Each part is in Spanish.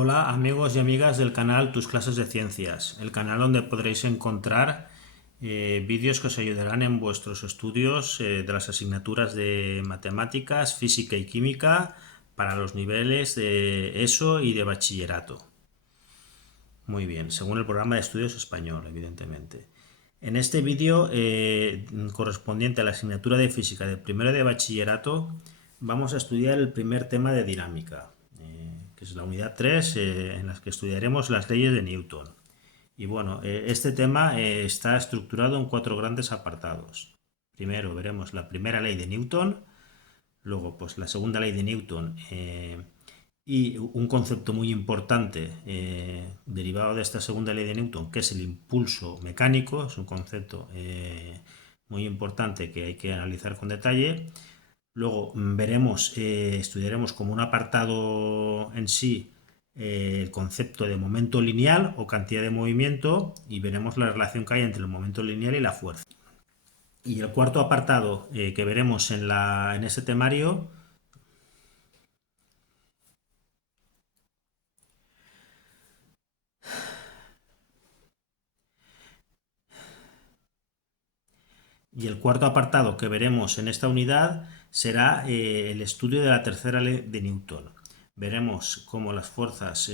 Hola amigos y amigas del canal Tus Clases de Ciencias, el canal donde podréis encontrar vídeos que os ayudarán en vuestros estudios de las asignaturas de matemáticas, física y química para los niveles de ESO y de bachillerato. Muy bien, según el programa de estudios español, evidentemente. En este vídeo correspondiente a la asignatura de física de primero de bachillerato, vamos a estudiar el primer tema de dinámica, que es la unidad 3, en la que estudiaremos las leyes de Newton. Y bueno, este tema está estructurado en 4 grandes apartados. Primero veremos la primera ley de Newton, luego pues la segunda ley de Newton, y un concepto muy importante derivado de esta segunda ley de Newton, que es el impulso mecánico. Es un concepto muy importante que hay que analizar con detalle. Luego estudiaremos como un apartado en sí el concepto de momento lineal o cantidad de movimiento, y veremos la relación que hay entre el momento lineal y la fuerza. Y el cuarto apartado que veremos en este temario. Y el cuarto apartado que veremos en esta unidad será el estudio de la tercera ley de Newton. Veremos cómo las fuerzas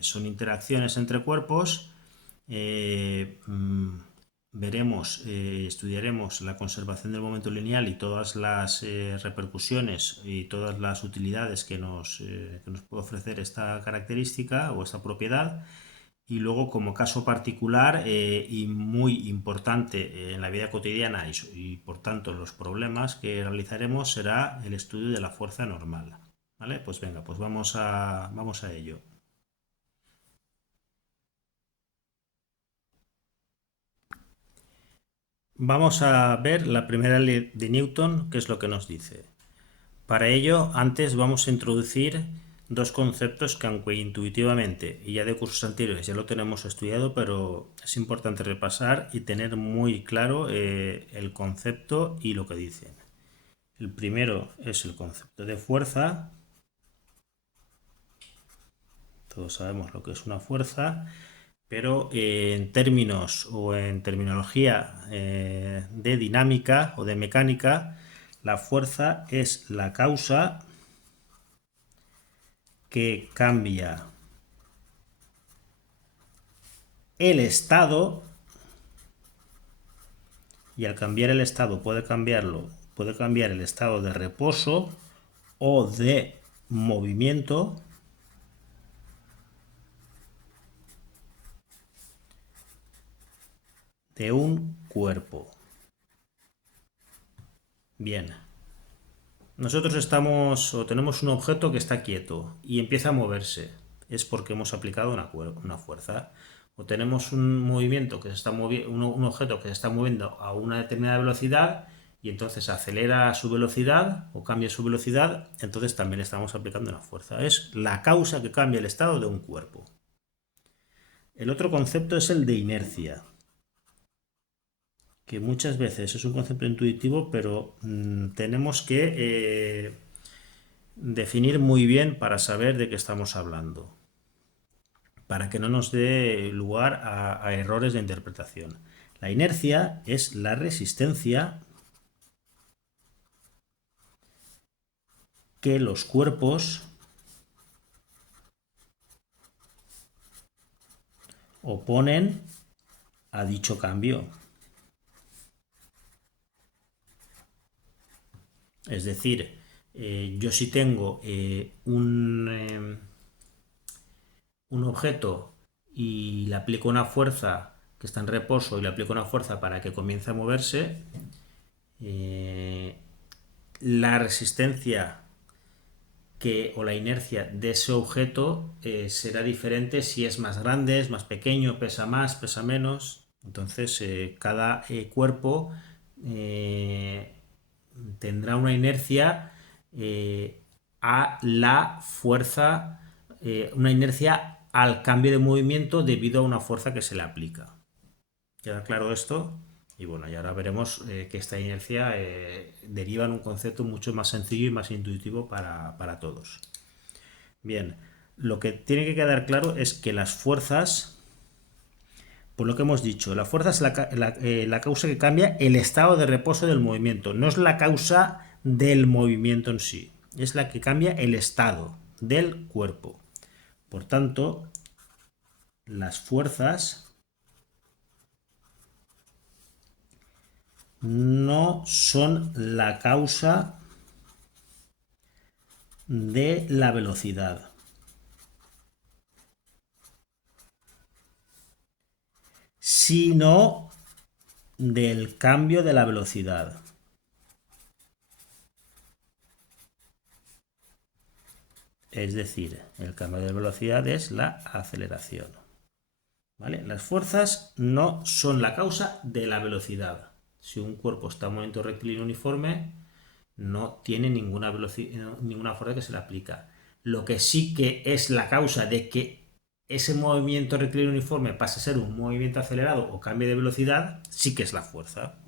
son interacciones entre cuerpos. Estudiaremos la conservación del momento lineal y todas las repercusiones y todas las utilidades que nos puede ofrecer esta característica o esta propiedad. Y luego, como caso particular y muy importante en la vida cotidiana y por tanto los problemas que realizaremos, será el estudio de la fuerza normal. ¿Vale? Pues venga, pues vamos a ello. Vamos a ver la primera ley de Newton, qué es lo que nos dice. Para ello, antes vamos a introducir dos conceptos que, aunque intuitivamente y ya de cursos anteriores ya lo tenemos estudiado, pero es importante repasar y tener muy claro el concepto y lo que dicen. El primero es el concepto de fuerza. Todos sabemos lo que es una fuerza, pero en términos o en terminología de dinámica o de mecánica, la fuerza es la causa que cambia el estado, y al cambiar el estado puede cambiar el estado de reposo o de movimiento de un cuerpo. Bien, nosotros estamos o tenemos un objeto que está quieto y empieza a moverse. Es porque hemos aplicado una fuerza. O tenemos un movimiento que se está un objeto que se está moviendo a una determinada velocidad y entonces acelera su velocidad o cambia su velocidad, entonces también estamos aplicando una fuerza. Es la causa que cambia el estado de un cuerpo. El otro concepto es el de inercia, que muchas veces es un concepto intuitivo, pero tenemos que definir muy bien para saber de qué estamos hablando, para que no nos dé lugar a errores de interpretación. La inercia es la resistencia que los cuerpos oponen a dicho cambio. Es decir, yo si tengo un objeto y le aplico una fuerza que está en reposo y le aplico una fuerza para que comience a moverse, la resistencia o la inercia de ese objeto será diferente si es más grande, es más pequeño, pesa más, pesa menos. Entonces, cada cuerpo eh, tendrá una inercia a la fuerza, una inercia al cambio de movimiento debido a una fuerza que se le aplica. ¿Queda claro esto? Y bueno, y ahora veremos que esta inercia deriva en un concepto mucho más sencillo y más intuitivo para todos. Bien, lo que tiene que quedar claro es que las fuerzas, por lo que hemos dicho, la fuerza es la causa que cambia el estado de reposo del movimiento, no es la causa del movimiento en sí, es la que cambia el estado del cuerpo. Por tanto, las fuerzas no son la causa de la velocidad, sino del cambio de la velocidad. Es decir, el cambio de velocidad es la aceleración. ¿Vale? Las fuerzas no son la causa de la velocidad. Si un cuerpo está en movimiento rectilíneo uniforme, no tiene ninguna fuerza que se le aplica. Lo que sí que es la causa de que ese movimiento rectilíneo uniforme pase a ser un movimiento acelerado o cambie de velocidad, sí que es la fuerza.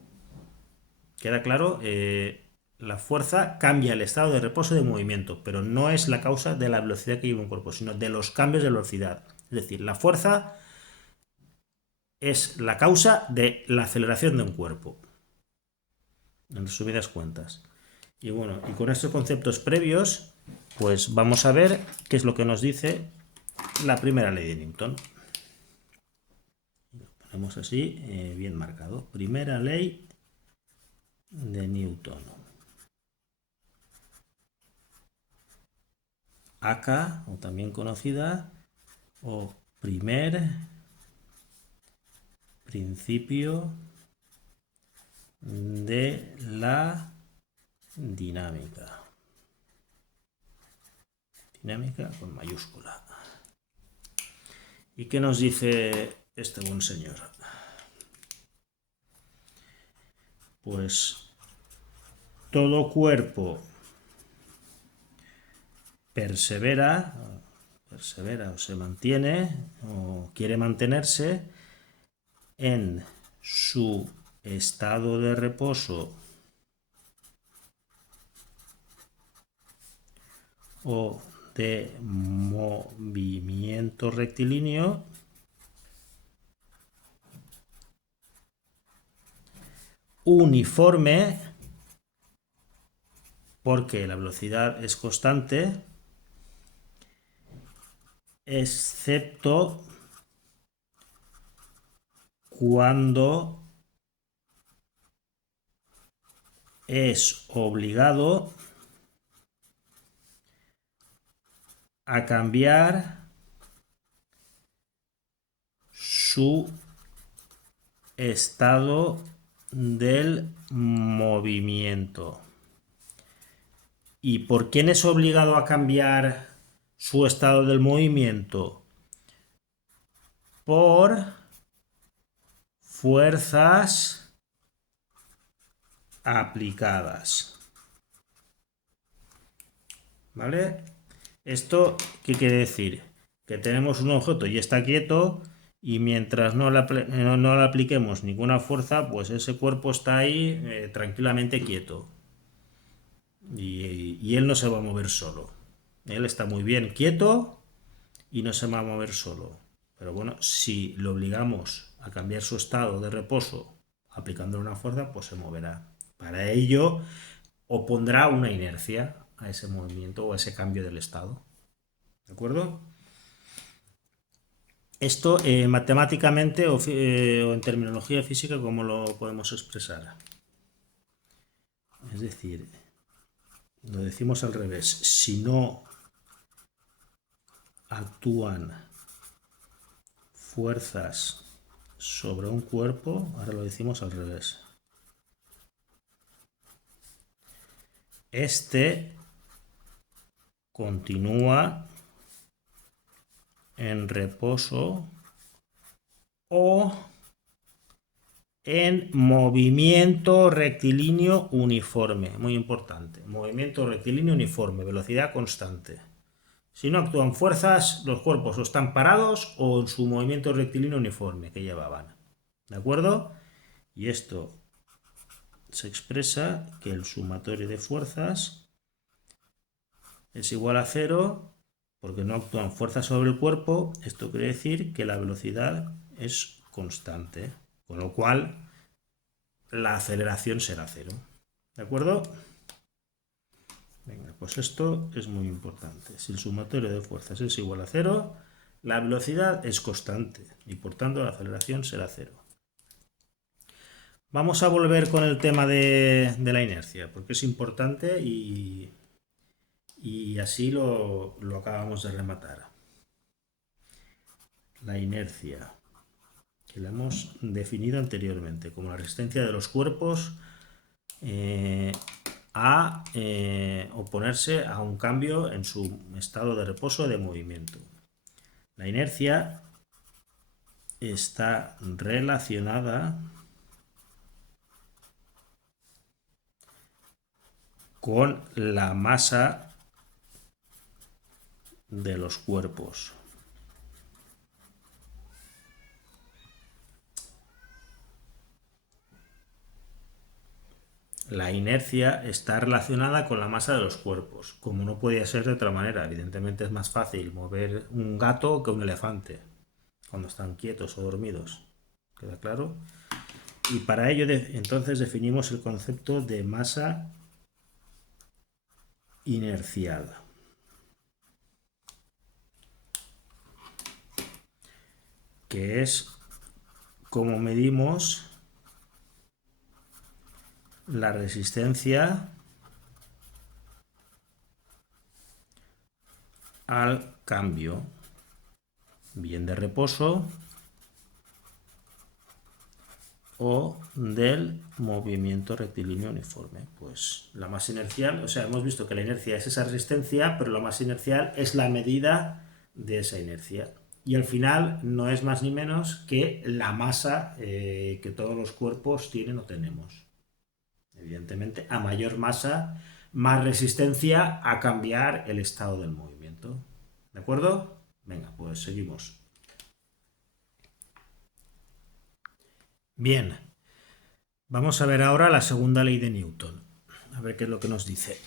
¿Queda claro? La fuerza cambia el estado de reposo de movimiento, pero no es la causa de la velocidad que lleva un cuerpo, sino de los cambios de velocidad. Es decir, la fuerza es la causa de la aceleración de un cuerpo, en resumidas cuentas. Y bueno, y con estos conceptos previos, pues vamos a ver qué es lo que nos dice la primera ley de Newton. Lo ponemos así, bien marcado. Primera ley de Newton. ACA, o también conocida, o primer principio de la dinámica. Dinámica con mayúscula. ¿Y qué nos dice este buen señor? Pues todo cuerpo persevera o se mantiene o quiere mantenerse en su estado de reposo o de movimiento rectilíneo uniforme, porque la velocidad es constante, excepto cuando es obligado a cambiar su estado del movimiento. ¿Y por quién es obligado a cambiar su estado del movimiento? Por fuerzas aplicadas. ¿Vale? ¿Esto qué quiere decir? Que tenemos un objeto y está quieto, y mientras no le apliquemos ninguna fuerza, pues ese cuerpo está ahí tranquilamente quieto. Y él no se va a mover solo. Él está muy bien quieto y no se va a mover solo. Pero bueno, si lo obligamos a cambiar su estado de reposo aplicándole una fuerza, pues se moverá. Para ello, opondrá una inercia a ese movimiento o a ese cambio del estado. ¿De acuerdo? Esto matemáticamente o en terminología física, ¿cómo lo podemos expresar? Es decir, lo decimos al revés. Si no actúan fuerzas sobre un cuerpo, ahora lo decimos al revés. Este continúa en reposo o en movimiento rectilíneo uniforme. Muy importante. Movimiento rectilíneo uniforme, velocidad constante. Si no actúan fuerzas, los cuerpos o están parados o en su movimiento rectilíneo uniforme que llevaban. ¿De acuerdo? Y esto se expresa que el sumatorio de fuerzas es igual a 0 porque no actúan fuerzas sobre el cuerpo, esto quiere decir que la velocidad es constante, con lo cual la aceleración será cero. ¿De acuerdo? Venga, pues esto es muy importante. Si el sumatorio de fuerzas es igual a cero, la velocidad es constante y por tanto la aceleración será cero. Vamos a volver con el tema de la inercia, porque es importante y así lo acabamos de rematar. La inercia, que la hemos definido anteriormente como la resistencia de los cuerpos a oponerse a un cambio en su estado de reposo o de movimiento. La inercia está relacionada con la masa de los cuerpos. La inercia está relacionada con la masa de los cuerpos, como no podía ser de otra manera. Evidentemente es más fácil mover un gato que un elefante cuando están quietos o dormidos. ¿Queda claro? Y para ello entonces definimos el concepto de masa inercial. Que es como medimos la resistencia al cambio, bien de reposo o del movimiento rectilíneo uniforme. Pues la masa inercial, o sea, hemos visto que la inercia es esa resistencia, pero la masa inercial es la medida de esa inercia. Y al final no es más ni menos que la masa que todos los cuerpos tienen o tenemos. Evidentemente, a mayor masa, más resistencia a cambiar el estado del movimiento. ¿De acuerdo? Venga, pues seguimos. Bien, vamos a ver ahora la segunda ley de Newton. A ver qué es lo que nos dice.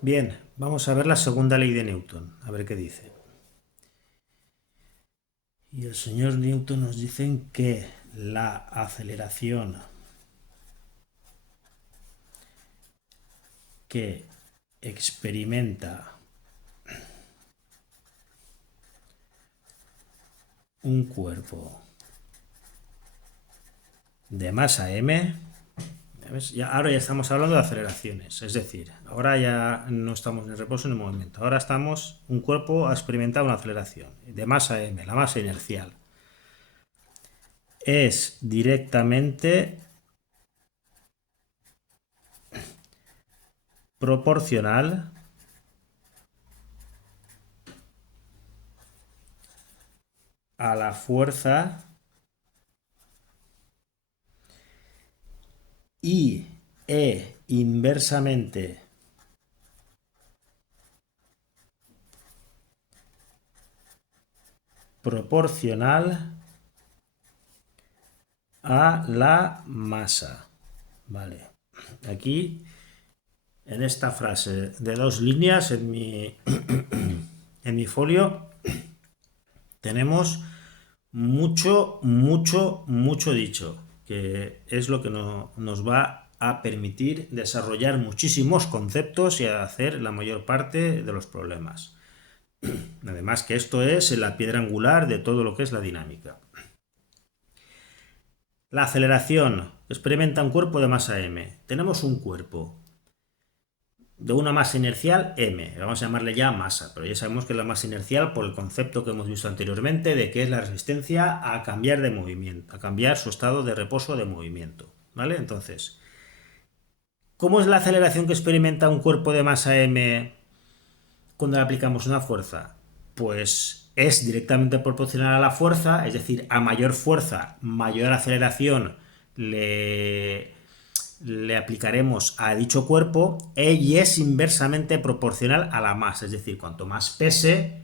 Bien, vamos a ver la segunda ley de Newton. A ver qué dice. Y el señor Newton nos dice que la aceleración que experimenta un cuerpo de masa m, ahora ya estamos hablando de aceleraciones, es decir, ahora ya no estamos en reposo ni en movimiento, ahora un cuerpo ha experimentado una aceleración de masa m, la masa inercial, es directamente proporcional a la fuerza y inversamente proporcional a la masa. Vale, aquí en esta frase de 2 líneas en mi folio tenemos mucho dicho, que es lo que nos va a permitir desarrollar muchísimos conceptos y hacer la mayor parte de los problemas. Además que esto es la piedra angular de todo lo que es la dinámica. La aceleración experimenta un cuerpo de masa m. Tenemos un cuerpo de una masa inercial m, vamos a llamarle ya masa, pero ya sabemos que es la masa inercial por el concepto que hemos visto anteriormente de que es la resistencia a cambiar de movimiento, a cambiar su estado de reposo o de movimiento, ¿vale? Entonces, ¿cómo es la aceleración que experimenta un cuerpo de masa m cuando le aplicamos una fuerza? Pues es directamente proporcional a la fuerza, es decir, a mayor fuerza, mayor aceleración le aplicaremos a dicho cuerpo y es inversamente proporcional a la masa, es decir, cuanto más pese,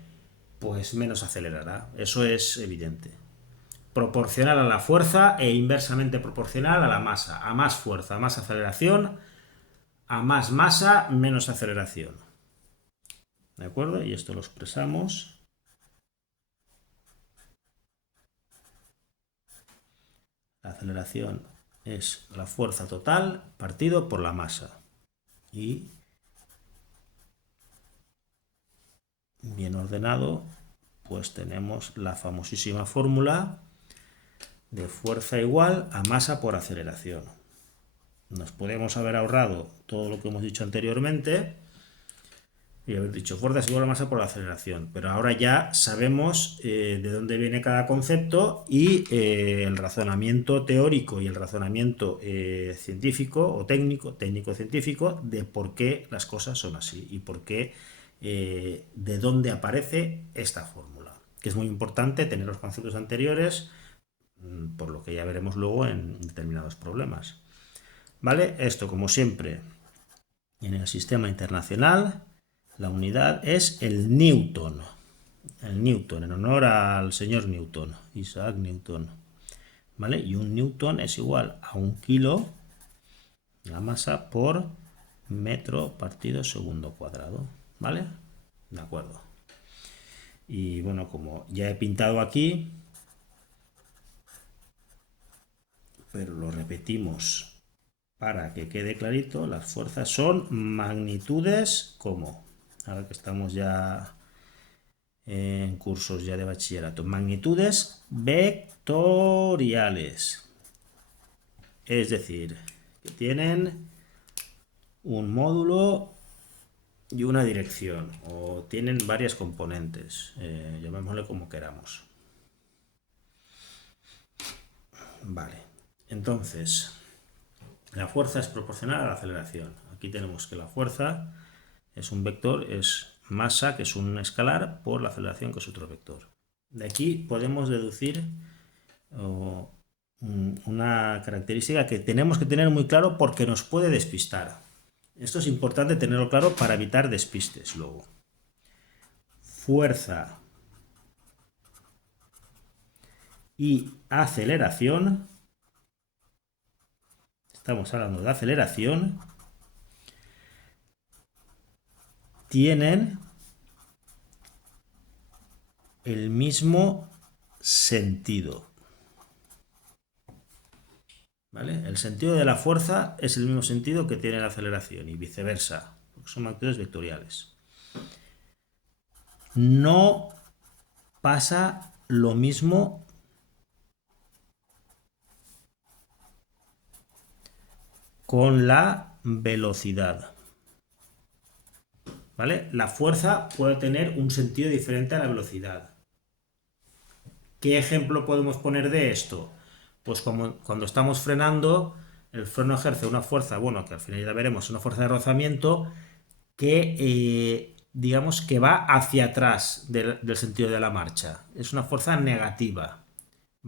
pues menos acelerará. Eso es evidente. Proporcional a la fuerza e inversamente proporcional a la masa. A más fuerza, más aceleración, a más masa menos aceleración. ¿De acuerdo? Y esto lo expresamos. La aceleración es la fuerza total partido por la masa. Y bien ordenado, pues tenemos la famosísima fórmula de fuerza igual a masa por aceleración. Nos podemos haber ahorrado todo lo que hemos dicho anteriormente y haber dicho fuerza es igual a masa por aceleración, pero ahora ya sabemos de dónde viene cada concepto y el razonamiento teórico y el razonamiento científico o técnico-científico de por qué las cosas son así y por qué, de dónde aparece esta fórmula, que es muy importante tener los conceptos anteriores, por lo que ya veremos luego en determinados problemas. ¿Vale? Esto, como siempre, en el sistema internacional, la unidad es el Newton. El Newton, en honor al señor Newton, Isaac Newton. ¿Vale? Y un Newton es igual a 1 kilo, la masa, por metro partido segundo cuadrado. ¿Vale? De acuerdo. Y bueno, como ya he pintado aquí, pero lo repetimos para que quede clarito, las fuerzas son magnitudes como, ahora que estamos ya en cursos ya de bachillerato, magnitudes vectoriales, es decir, que tienen un módulo y una dirección, o tienen varias componentes, llamémosle como queramos. Vale, entonces la fuerza es proporcional a la aceleración. Aquí tenemos que la fuerza es un vector, es masa, que es un escalar, por la aceleración, que es otro vector. De aquí podemos deducir una característica que tenemos que tener muy claro porque nos puede despistar. Esto es importante tenerlo claro para evitar despistes luego. Fuerza y aceleración. Estamos hablando de aceleración. Tienen el mismo sentido. ¿Vale? El sentido de la fuerza es el mismo sentido que tiene la aceleración y viceversa, porque son magnitudes vectoriales. No pasa lo mismo con la velocidad. ¿Vale? La fuerza puede tener un sentido diferente a la velocidad. ¿Qué ejemplo podemos poner de esto? Pues como cuando estamos frenando, el freno ejerce una fuerza, bueno, que al final ya veremos, una fuerza de rozamiento que digamos que va hacia atrás del sentido de la marcha. Es una fuerza negativa.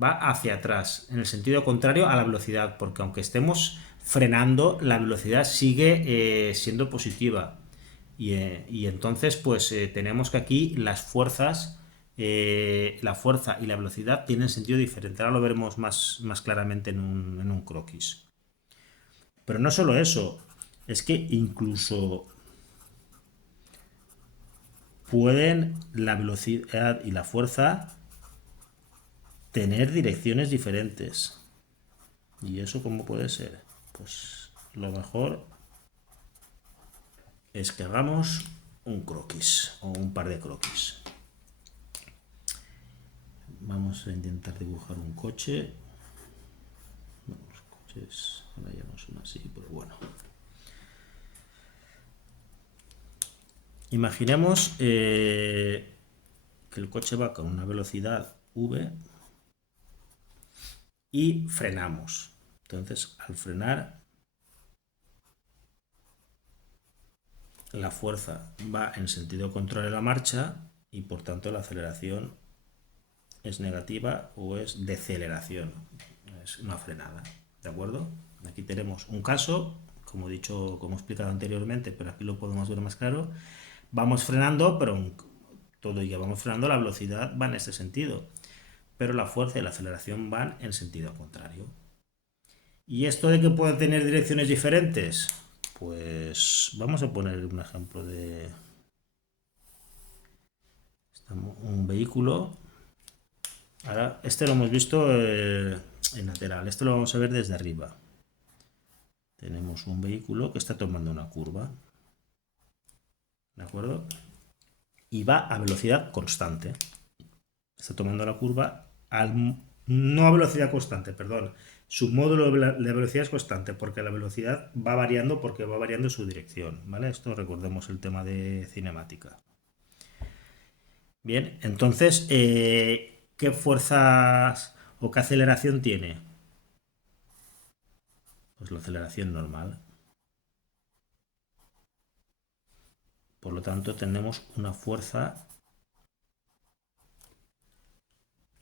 Va hacia atrás, en el sentido contrario a la velocidad, porque aunque estemos frenando, la velocidad sigue siendo positiva. Y entonces, pues tenemos que aquí las fuerzas, la fuerza y la velocidad tienen sentido diferente. Ahora lo veremos más claramente en un croquis. Pero no solo eso, es que incluso pueden la velocidad y la fuerza tener direcciones diferentes. ¿Y eso cómo puede ser? Pues lo mejor es que hagamos un croquis o un par de croquis. Vamos a intentar dibujar un coche. Bueno, los coches ahora ya no son así, pero bueno. Imaginemos que el coche va con una velocidad v y frenamos. Entonces, al frenar, la fuerza va en sentido contrario a la marcha y por tanto la aceleración es negativa o es deceleración, es una frenada, ¿de acuerdo? Aquí tenemos un caso, como he dicho, como he explicado anteriormente, pero aquí lo podemos ver más claro. Vamos frenando, pero todo y que vamos frenando, la velocidad va en este sentido, pero la fuerza y la aceleración van en sentido contrario. ¿Y esto de que puedan tener direcciones diferentes? Pues vamos a poner un ejemplo de un vehículo. Ahora, este lo hemos visto en lateral, este lo vamos a ver desde arriba. Tenemos un vehículo que está tomando una curva, ¿de acuerdo? Y va a velocidad constante. Está tomando la curva no a velocidad constante, perdón. Su módulo de velocidad es constante porque la velocidad va variando porque va variando su dirección, ¿vale? Esto recordemos el tema de cinemática. Bien, entonces, ¿qué fuerzas o qué aceleración tiene? Pues la aceleración normal. Por lo tanto, tenemos una fuerza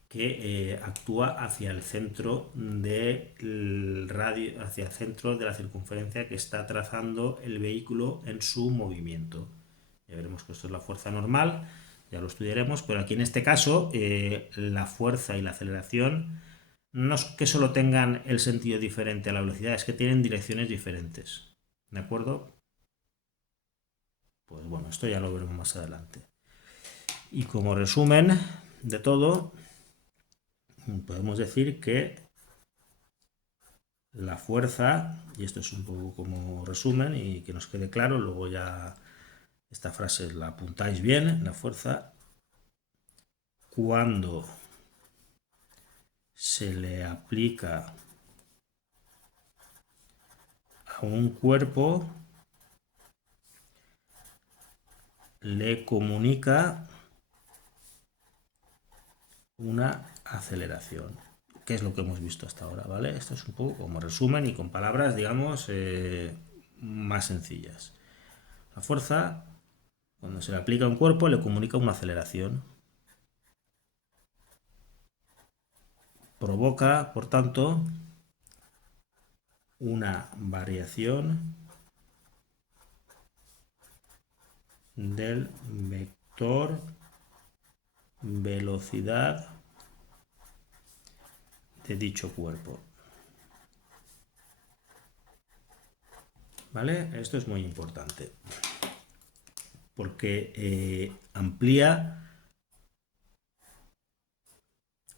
que actúa hacia el centro del radio, hacia el centro de la circunferencia que está trazando el vehículo en su movimiento. Ya veremos que esto es la fuerza normal, ya lo estudiaremos, pero aquí en este caso la fuerza y la aceleración no es que solo tengan el sentido diferente a la velocidad, es que tienen direcciones diferentes. ¿De acuerdo? Pues bueno, esto ya lo veremos más adelante. Y como resumen de todo, podemos decir que la fuerza, y esto es un poco como resumen y que nos quede claro, luego ya esta frase la apuntáis bien, la fuerza, cuando se le aplica a un cuerpo, le comunica una aceleración, que es lo que hemos visto hasta ahora, ¿vale? Esto es un poco como resumen y con palabras, digamos, más sencillas. La fuerza, cuando se le aplica a un cuerpo, le comunica una aceleración. Provoca, por tanto, una variación del vector velocidad de dicho cuerpo. ¿Vale? Esto es muy importante porque amplía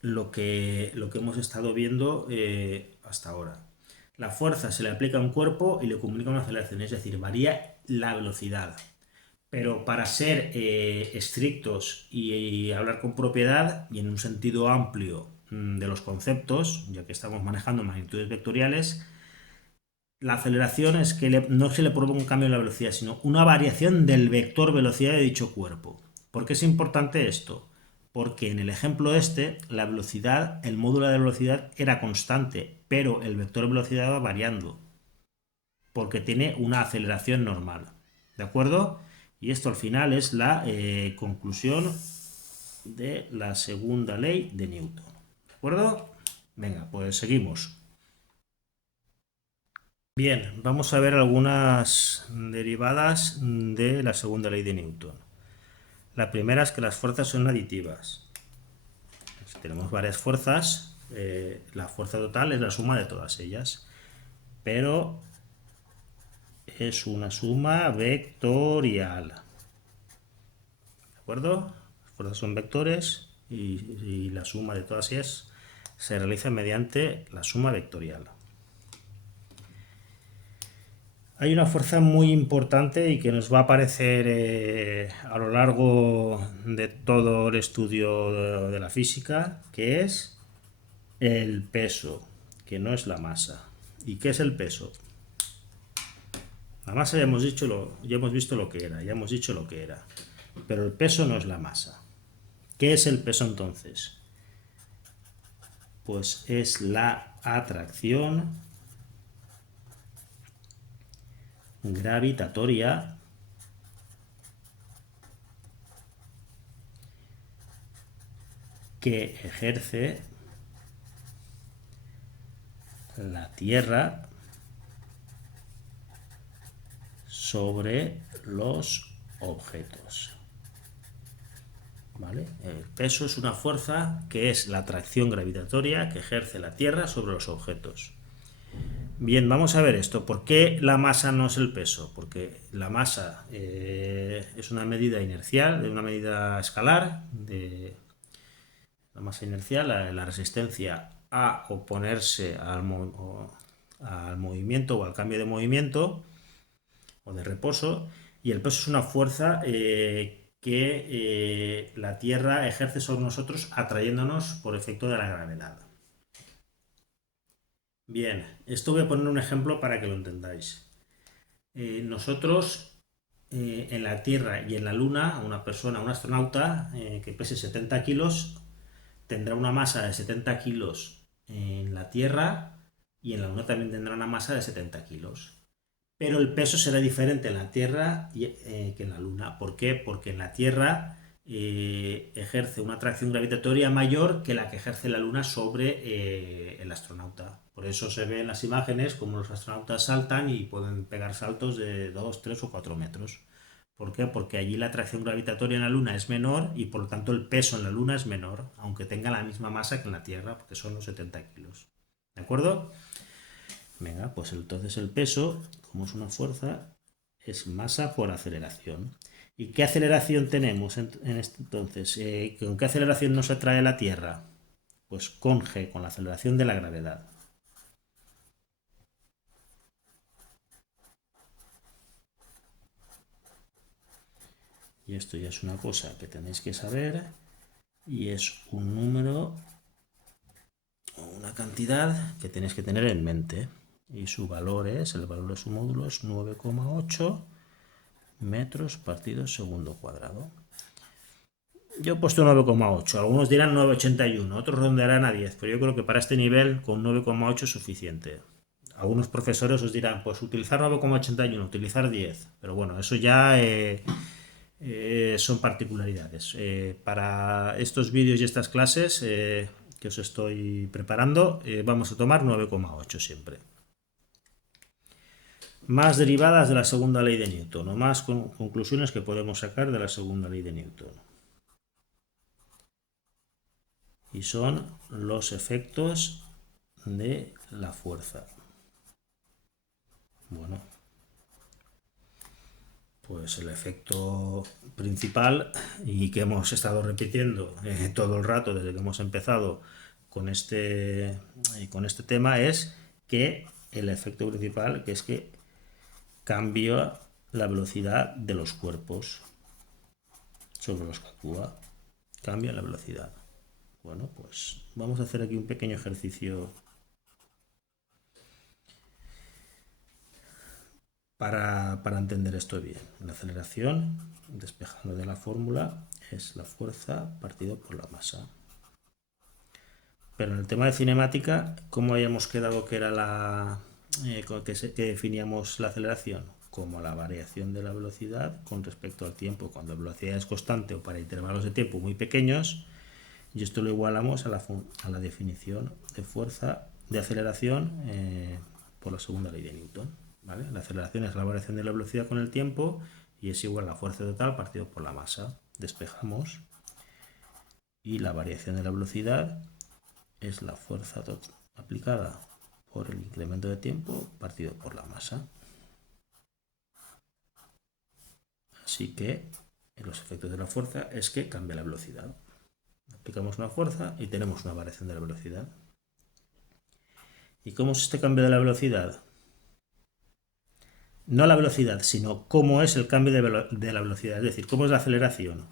lo que hemos estado viendo hasta ahora. La fuerza se le aplica a un cuerpo y le comunica una aceleración, es decir, varía la velocidad. Pero para ser estrictos y hablar con propiedad y en un sentido amplio de los conceptos, ya que estamos manejando magnitudes vectoriales, la aceleración es que no se le provoca un cambio en la velocidad, sino una variación del vector velocidad de dicho cuerpo. ¿Por qué es importante esto? Porque en el ejemplo este, la velocidad, el módulo de velocidad era constante, pero el vector velocidad va variando, porque tiene una aceleración normal. ¿De acuerdo? Y esto al final es la conclusión de la segunda ley de Newton. ¿De acuerdo? Venga, pues seguimos. Bien, vamos a ver algunas derivadas de la segunda ley de Newton. La primera es que las fuerzas son aditivas. Si tenemos varias fuerzas, la fuerza total es la suma de todas ellas, pero es una suma vectorial. ¿De acuerdo? Las fuerzas son vectores y la suma de todas ellas se realiza mediante la suma vectorial. Hay una fuerza muy importante y que nos va a aparecer a lo largo de todo el estudio de la física, que es el peso, que no es la masa. ¿Y qué es el peso? La masa ya hemos visto lo que era, ya hemos dicho lo que era. Pero el peso no es la masa. ¿Qué es el peso entonces? Pues es la atracción gravitatoria que ejerce la Tierra sobre los objetos. ¿Vale? El peso es una fuerza que es la atracción gravitatoria que ejerce la Tierra sobre los objetos. Bien, vamos a ver esto. ¿Por qué la masa no es el peso? Porque la masa es una medida inercial, de una medida escalar, de la masa inercial, la resistencia a oponerse al movimiento o al cambio de movimiento o de reposo, y el peso es una fuerza que la Tierra ejerce sobre nosotros atrayéndonos por efecto de la gravedad. Bien, esto voy a poner un ejemplo para que lo entendáis. Nosotros en la Tierra y en la Luna, una persona, un astronauta que pese 70 kilos, tendrá una masa de 70 kilos en la Tierra y en la Luna también tendrá una masa de 70 kilos. Pero el peso será diferente en la Tierra que en la Luna. ¿Por qué? Porque en la Tierra ejerce una atracción gravitatoria mayor que la que ejerce la Luna sobre el astronauta. Por eso se ve en las imágenes como los astronautas saltan y pueden pegar saltos de 2, 3 o 4 metros. ¿Por qué? Porque allí la atracción gravitatoria en la Luna es menor y por lo tanto el peso en la Luna es menor, aunque tenga la misma masa que en la Tierra, porque son los 70 kilos. ¿De acuerdo? Venga, pues entonces el peso, como es una fuerza, es masa por aceleración. ¿Y qué aceleración tenemos en este entonces? ¿Con qué aceleración nos atrae la Tierra? Pues con G, con la aceleración de la gravedad. Y esto ya es una cosa que tenéis que saber y es un número o una cantidad que tenéis que tener en mente. Y su valor es, el valor de su módulo es 9,8 metros partido segundo cuadrado. Yo he puesto 9,8, algunos dirán 9,81, otros rondearán a 10, pero yo creo que para este nivel con 9,8 es suficiente. Algunos profesores os dirán, pues utilizar 9,81, utilizar 10, pero bueno, eso ya son particularidades. Para estos vídeos y estas clases que os estoy preparando, vamos a tomar 9,8 siempre. Más derivadas de la segunda ley de Newton, o más conclusiones que podemos sacar de la segunda ley de Newton. Y son los efectos de la fuerza. Bueno, pues el efecto principal y que hemos estado repitiendo todo el rato desde que hemos empezado con este tema es que el efecto principal que es que cambia la velocidad de los cuerpos sobre los que actúa, cambia la velocidad. Bueno, pues vamos a hacer aquí un pequeño ejercicio para entender esto bien. La aceleración, despejando de la fórmula, es la fuerza partido por la masa. Pero en el tema de cinemática, ¿cómo habíamos quedado que era que definíamos la aceleración? Como la variación de la velocidad con respecto al tiempo. Cuando la velocidad es constante o para intervalos de tiempo muy pequeños, y esto lo igualamos a la definición de fuerza de aceleración por la segunda ley de Newton. ¿Vale? La aceleración es la variación de la velocidad con el tiempo y es igual a la fuerza total partido por la masa. Despejamos y la variación de la velocidad es la fuerza aplicada por el incremento de tiempo partido por la masa. Así que los efectos de la fuerza es que cambia la velocidad. Aplicamos una fuerza y tenemos una variación de la velocidad. ¿Y cómo es este cambio de la velocidad? No la velocidad, sino cómo es el cambio de la velocidad, es decir, cómo es la aceleración.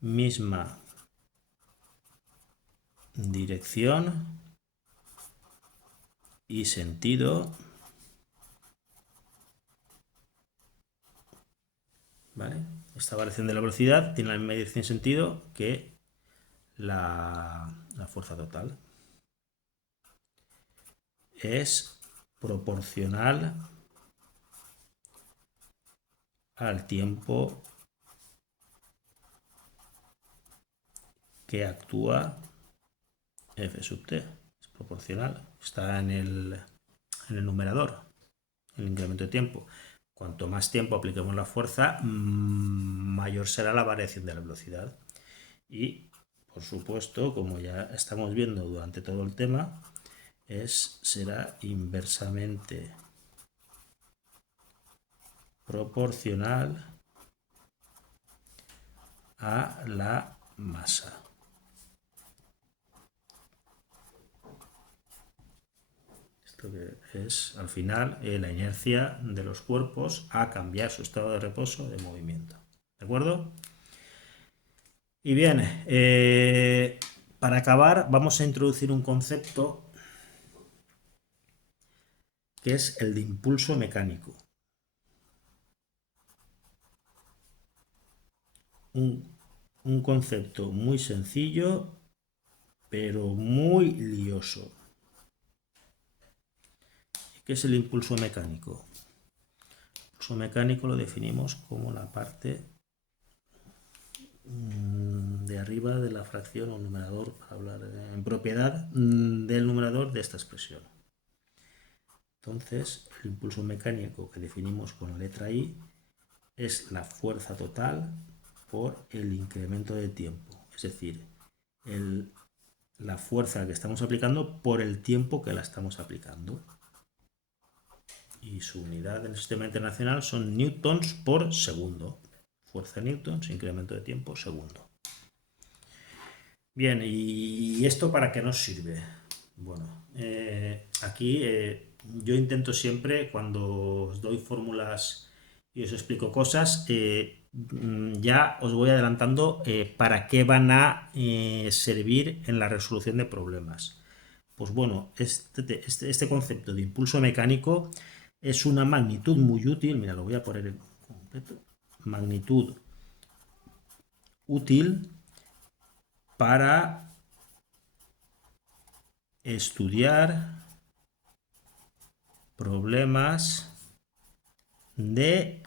Misma dirección y sentido, ¿vale? Esta variación de la velocidad tiene la misma dirección y sentido que la fuerza total. Es proporcional al tiempo que actúa F sub t. Es proporcional. Está en el numerador, el incremento de tiempo. Cuanto más tiempo apliquemos la fuerza, mayor será la variación de la velocidad. Y, por supuesto, como ya estamos viendo durante todo el tema, será inversamente proporcional a la masa. Esto que es, al final, la inercia de los cuerpos a cambiar su estado de reposo de movimiento. ¿De acuerdo? Y bien, para acabar vamos a introducir un concepto que es el de impulso mecánico. Un concepto muy sencillo, pero muy lioso. ¿Qué es el impulso mecánico? El impulso mecánico lo definimos como la parte de arriba de la fracción o numerador, para hablar en propiedad del numerador de esta expresión. Entonces, el impulso mecánico que definimos con la letra I es la fuerza total por el incremento de tiempo, es decir, la fuerza que estamos aplicando por el tiempo que la estamos aplicando. Y su unidad en el sistema internacional son newtons por segundo. Fuerza newtons, incremento de tiempo, segundo. Bien, ¿y esto para qué nos sirve? Bueno, aquí yo intento siempre, cuando os doy fórmulas y os explico cosas, ya os voy adelantando para qué van a servir en la resolución de problemas. Pues bueno, este concepto de impulso mecánico es una magnitud muy útil, mira, lo voy a poner en completo, magnitud útil para estudiar problemas de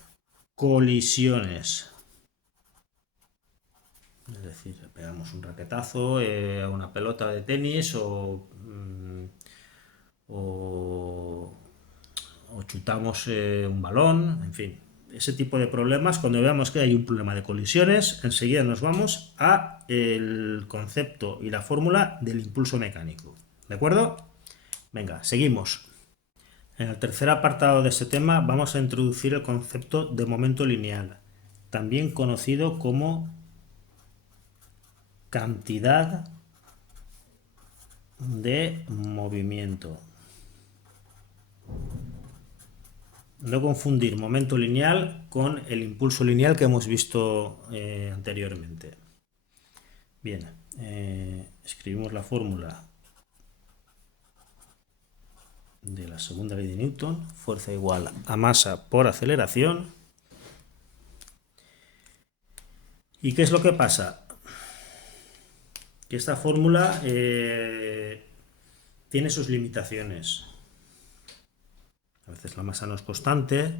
colisiones. Es decir, pegamos un raquetazo a una pelota de tenis o chutamos un balón, en fin. Ese tipo de problemas, cuando veamos que hay un problema de colisiones, enseguida nos vamos a el concepto y la fórmula del impulso mecánico. ¿De acuerdo? Venga, seguimos. En el tercer apartado de este tema vamos a introducir el concepto de momento lineal, también conocido como cantidad de movimiento. No confundir momento lineal con el impulso lineal que hemos visto anteriormente. Bien, escribimos la fórmula de la segunda ley de Newton, fuerza igual a masa por aceleración. ¿Y qué es lo que pasa? Que esta fórmula tiene sus limitaciones. A veces la masa no es constante,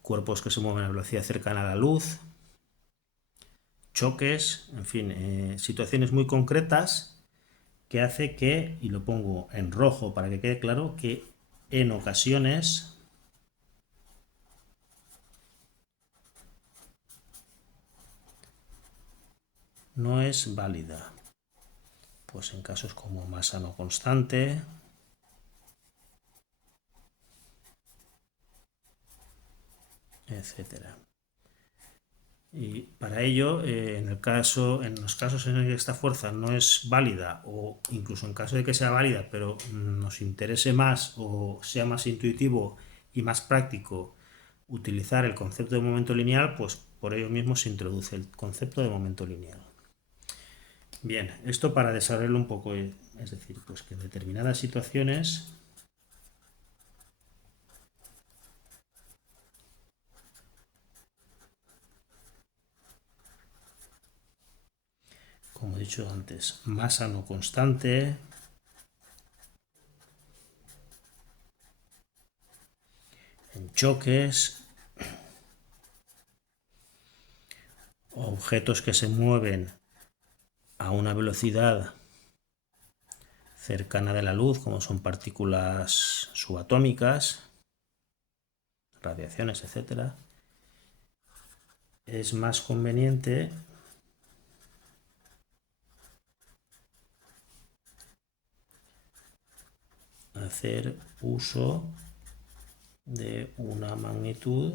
cuerpos que se mueven a velocidad cercana a la luz, choques, en fin, situaciones muy concretas que hace que, y lo pongo en rojo para que quede claro, que en ocasiones no es válida. Pues en casos como masa no constante, etcétera. Y para ello, en los casos en los que esta fuerza no es válida, o incluso en caso de que sea válida, pero nos interese más o sea más intuitivo y más práctico utilizar el concepto de momento lineal, pues por ello mismo se introduce el concepto de momento lineal. Bien, esto para desarrollarlo un poco, es decir, pues que en determinadas situaciones como he dicho antes, masa no constante, en choques, objetos que se mueven a una velocidad cercana de la luz, como son partículas subatómicas, radiaciones, etc., es más conveniente hacer uso de una magnitud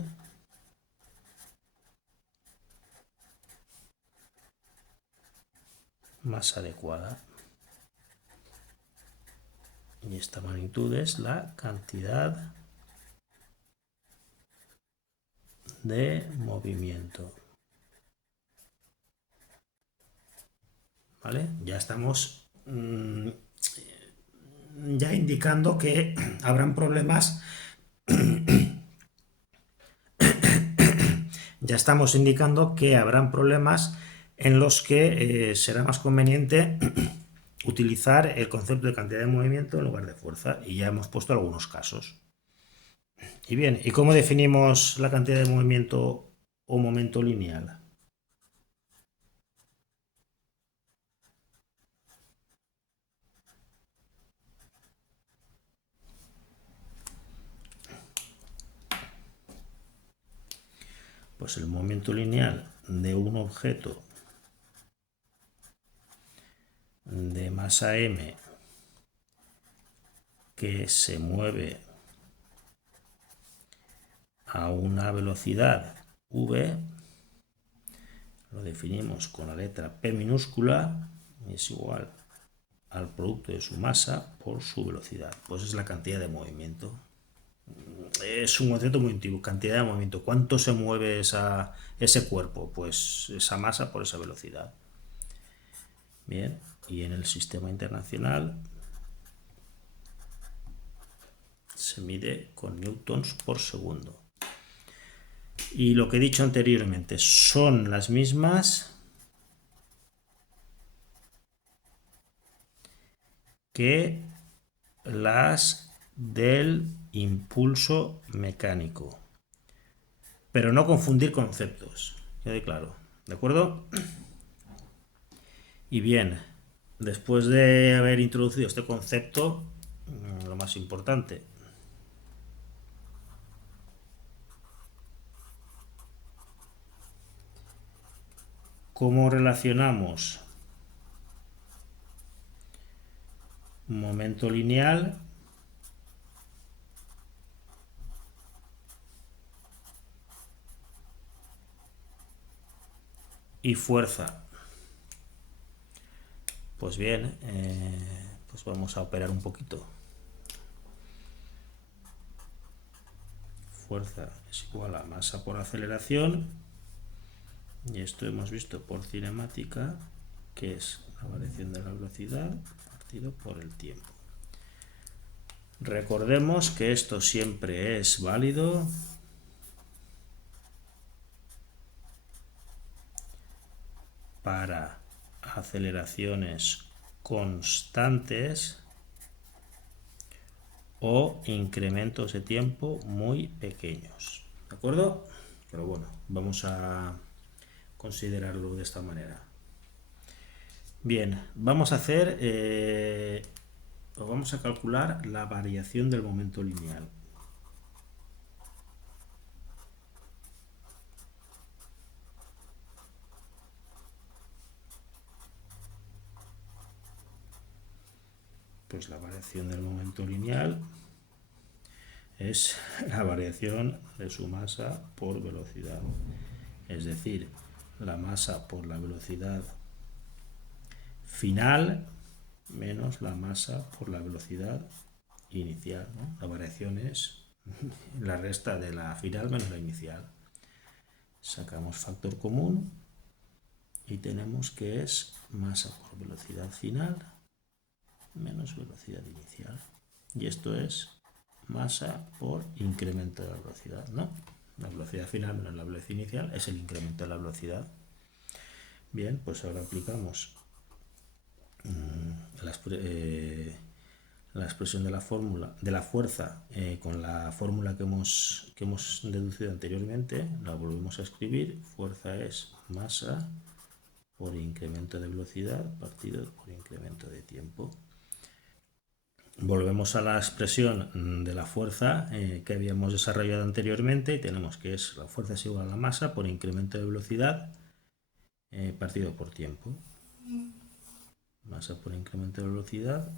más adecuada. Y esta magnitud es la cantidad de movimiento. ¿Vale? Ya estamos ya indicando que habrán problemas. Ya estamos indicando que habrán problemas en los que será más conveniente utilizar el concepto de cantidad de movimiento en lugar de fuerza, y ya hemos puesto algunos casos. Y bien, ¿y cómo definimos la cantidad de movimiento o momento lineal? Pues el momento lineal de un objeto de masa m que se mueve a una velocidad v, lo definimos con la letra P minúscula, es igual al producto de su masa por su velocidad. Pues es la cantidad de movimiento. Es un concepto muy antiguo, cantidad de movimiento. ¿Cuánto se mueve ese cuerpo? Pues esa masa por esa velocidad. Bien, y en el sistema internacional se mide con newtons por segundo. Y lo que he dicho anteriormente, son las mismas que las del impulso mecánico. Pero no confundir conceptos, quede claro, ¿de acuerdo? Y bien, después de haber introducido este concepto, lo más importante, ¿cómo relacionamos momento lineal y fuerza? Pues bien, pues vamos a operar un poquito. Fuerza es igual a masa por aceleración, y esto hemos visto por cinemática, que es la variación de la velocidad partido por el tiempo. Recordemos que esto siempre es válido para aceleraciones constantes o incrementos de tiempo muy pequeños, ¿de acuerdo? Pero bueno, vamos a considerarlo de esta manera. Bien, vamos a hacer o vamos a calcular la variación del momento lineal. Pues la variación del momento lineal es la variación de su masa por velocidad, es decir, la masa por la velocidad final menos la masa por la velocidad inicial, ¿no? La variación es la resta de la final menos la inicial. Sacamos factor común y tenemos que es masa por velocidad final menos velocidad inicial. Y esto es masa por incremento de la velocidad, ¿no? La velocidad final menos la velocidad inicial es el incremento de la velocidad. Bien, pues ahora aplicamos la expresión de la fórmula de la fuerza con la fórmula que hemos deducido anteriormente. La volvemos a escribir. Fuerza es masa por incremento de velocidad partido por incremento de tiempo. Volvemos a la expresión de la fuerza que habíamos desarrollado anteriormente, y tenemos que es la fuerza es igual a la masa por incremento de velocidad partido por tiempo. Masa por incremento de velocidad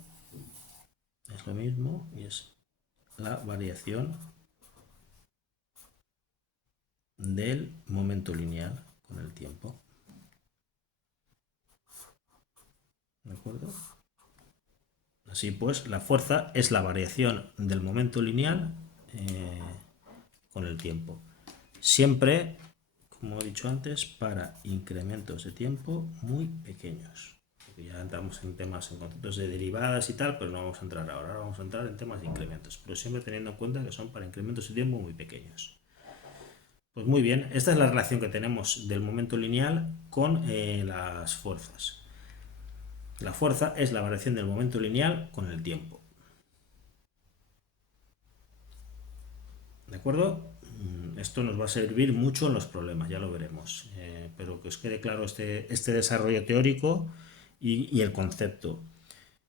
es lo mismo y es la variación del momento lineal con el tiempo. ¿De acuerdo? Así pues, la fuerza es la variación del momento lineal con el tiempo. Siempre, como he dicho antes, para incrementos de tiempo muy pequeños. Porque ya entramos en temas, en conceptos de derivadas y tal, pero no vamos a entrar ahora. Ahora vamos a entrar en temas de incrementos, pero siempre teniendo en cuenta que son para incrementos de tiempo muy pequeños. Pues muy bien, esta es la relación que tenemos del momento lineal con las fuerzas. La fuerza es la variación del momento lineal con el tiempo. ¿De acuerdo? Esto nos va a servir mucho en los problemas, ya lo veremos. Pero que os quede claro este desarrollo teórico y el concepto.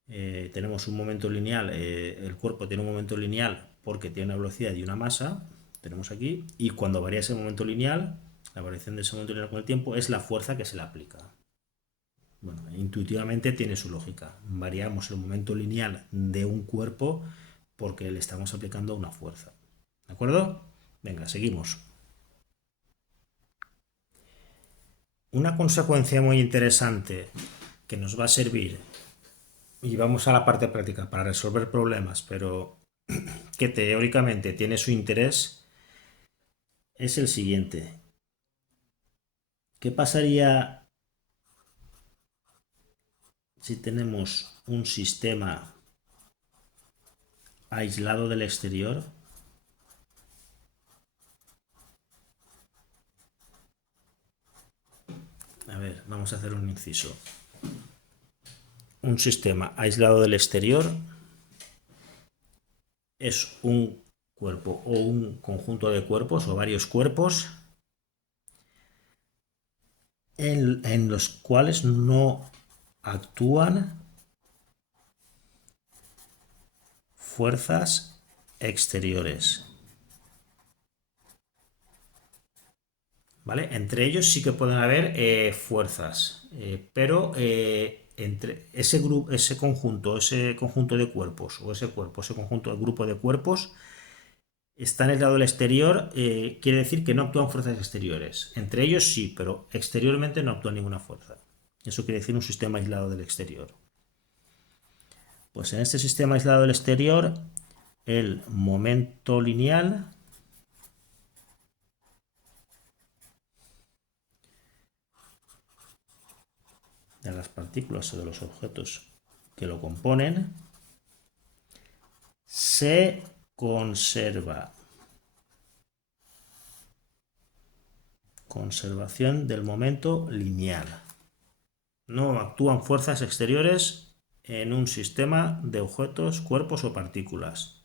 Tenemos un momento lineal, el cuerpo tiene un momento lineal porque tiene una velocidad y una masa, tenemos aquí, y cuando varía ese momento lineal, la variación de ese momento lineal con el tiempo es la fuerza que se le aplica. Bueno, intuitivamente tiene su lógica. Variamos el momento lineal de un cuerpo porque le estamos aplicando una fuerza. ¿De acuerdo? Venga, seguimos. Una consecuencia muy interesante que nos va a servir, y vamos a la parte práctica para resolver problemas, pero que teóricamente tiene su interés, es el siguiente. ¿Qué pasaría si tenemos un sistema aislado del exterior? A ver, vamos a hacer un inciso. Un sistema aislado del exterior es un cuerpo o un conjunto de cuerpos o varios cuerpos en los cuales no actúan fuerzas exteriores. ¿Vale? Entre ellos sí que pueden haber fuerzas, pero entre ese conjunto de cuerpos, o ese cuerpo, ese conjunto de grupo de cuerpos, está en el lado del exterior, quiere decir que no actúan fuerzas exteriores. Entre ellos sí, pero exteriormente no actúa ninguna fuerza. Eso quiere decir un sistema aislado del exterior. Pues en este sistema aislado del exterior, el momento lineal de las partículas o de los objetos que lo componen se conserva. Conservación del momento lineal. No actúan fuerzas exteriores en un sistema de objetos, cuerpos o partículas.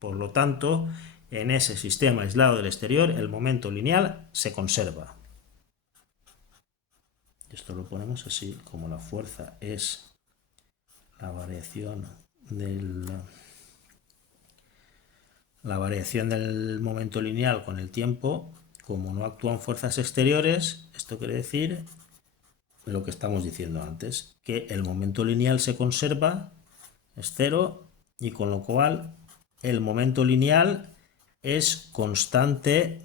Por lo tanto, en ese sistema aislado del exterior, el momento lineal se conserva. Esto lo ponemos así, como la fuerza es la variación del momento lineal con el tiempo. Como no actúan fuerzas exteriores, esto quiere decir lo que estamos diciendo antes, que el momento lineal se conserva, es cero, y con lo cual el momento lineal es constante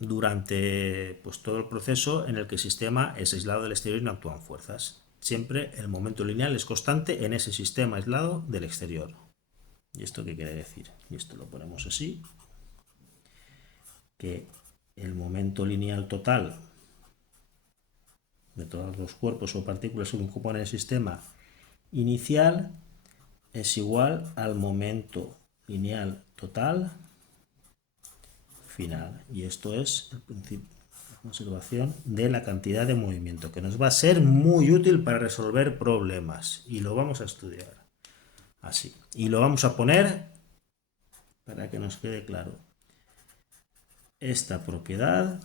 durante pues, todo el proceso en el que el sistema es aislado del exterior y no actúan fuerzas. Siempre el momento lineal es constante en ese sistema aislado del exterior. ¿Y esto qué quiere decir? Y esto lo ponemos así, que el momento lineal total de todos los cuerpos o partículas que componen el sistema inicial es igual al momento lineal total final. Y esto es el principio de conservación de la cantidad de movimiento, que nos va a ser muy útil para resolver problemas. Y lo vamos a estudiar así. Y lo vamos a poner para que nos quede claro. Esta propiedad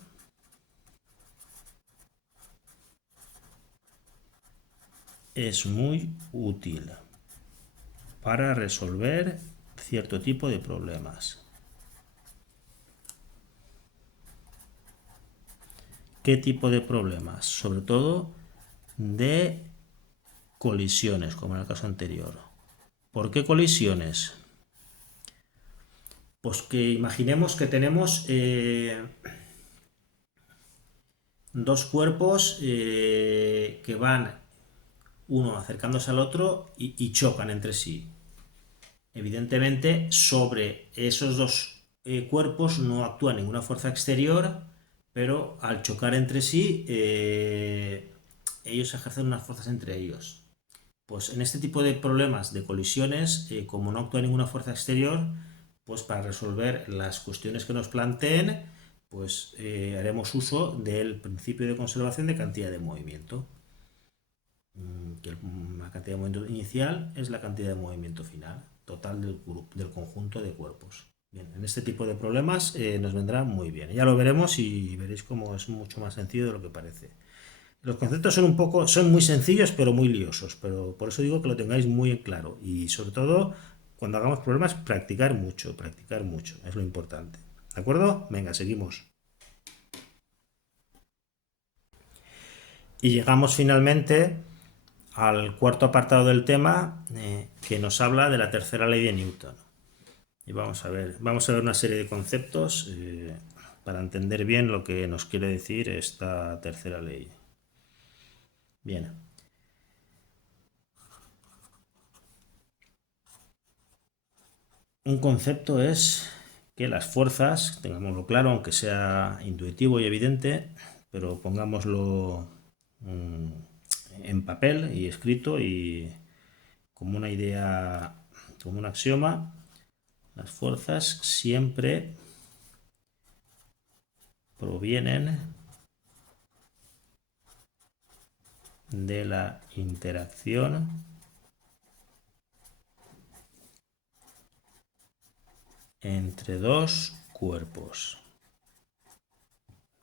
es muy útil para resolver cierto tipo de problemas. ¿Qué tipo de problemas? Sobre todo de colisiones, como en el caso anterior. ¿Por qué colisiones? Pues que imaginemos que tenemos dos cuerpos que van uno acercándose al otro y chocan entre sí. Evidentemente, sobre esos dos cuerpos no actúa ninguna fuerza exterior, pero al chocar entre sí, ellos ejercen unas fuerzas entre ellos. Pues en este tipo de problemas de colisiones, como no actúa ninguna fuerza exterior, pues para resolver las cuestiones que nos planteen, pues haremos uso del principio de conservación de cantidad de movimiento. Que la cantidad de movimiento inicial es la cantidad de movimiento final, total del conjunto de cuerpos. Bien, en este tipo de problemas nos vendrá muy bien. Ya lo veremos y veréis cómo es mucho más sencillo de lo que parece. Los conceptos son muy sencillos pero muy liosos, pero por eso digo que lo tengáis muy en claro y sobre todo cuando hagamos problemas practicar mucho, es lo importante. ¿De acuerdo? Venga, seguimos. Y llegamos finalmente al cuarto apartado del tema que nos habla de la tercera ley de Newton. Y vamos a ver una serie de conceptos para entender bien lo que nos quiere decir esta tercera ley. Bien. Un concepto es que las fuerzas, tengámoslo claro, aunque sea intuitivo y evidente, pero pongámoslo en papel y escrito y como una idea, como un axioma, las fuerzas siempre provienen de la interacción entre dos cuerpos.